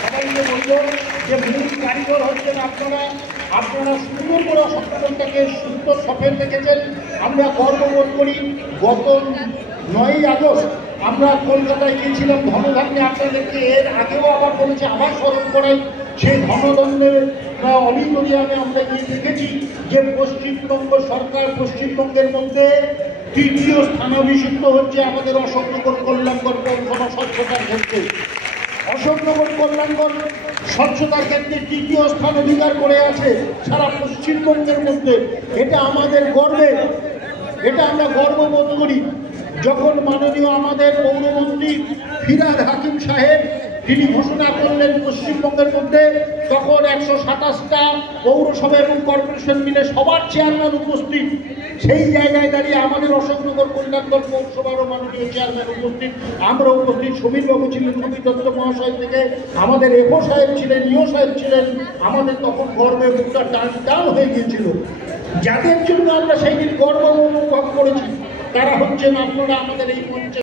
সবাইকে বলব যে মূল কারিগর হচ্ছেন আপনারা। আপনারা সুন্দর করে সংগঠনটাকে সুস্থ সফল রেখেছেন, আমরা গর্ববোধ করি। গত 9ই আগস্ট আমরা কলকাতায় গিয়েছিলাম ধনধান্যে, আপনাদেরকে এর আগেও আবার বলেছি, আবার স্মরণ করাই। সেই ধনধান্যের অডিটোরিয়ামে আমরা গিয়ে দেখেছি যে পশ্চিমবঙ্গ সরকার পশ্চিমবঙ্গের মধ্যে তৃতীয় স্থানাভিষিক্ত হচ্ছে আমাদের অশোকনগর কল্যাণগর পৌরসভা স্বচ্ছতার ক্ষেত্রে। অশোকনগর কল্যাণগর স্বচ্ছতার ক্ষেত্রে তৃতীয় স্থান অধিকার করে আছে সারা পশ্চিমবঙ্গের মধ্যে। এটা আমাদের গর্বের, এটা আমরা গর্ববোধ করি। যখন মাননীয় আমাদের পৌরমন্ত্রী ফিরহাদ হাকিম সাহেব তিনি ঘোষণা করলেন পশ্চিমবঙ্গের মধ্যে, তখন 127টা পৌরসভা এবং কর্পোরেশন মিলে সবার চেয়ারম্যান উপস্থিত। সেই জায়গায় দাঁড়িয়ে আমাদের অশোকনগর কল্যাণগর পৌরসভারও মাননীয় চেয়ারম্যান উপস্থিত, আমরা উপস্থিত, সমীরবাবু ছিলেন, সমীর দত্ত মহাশয় থেকে আমাদের এফও সাহেব ছিলেন, ইও সাহেব ছিলেন। আমাদের তখন গর্বে মুখটা টান হয়ে গিয়েছিল। যাদের জন্য আমরা সেই দিন গর্ব অনুভব করেছি তারা হচ্ছেন আপনারা আমাদের এই মঞ্চে।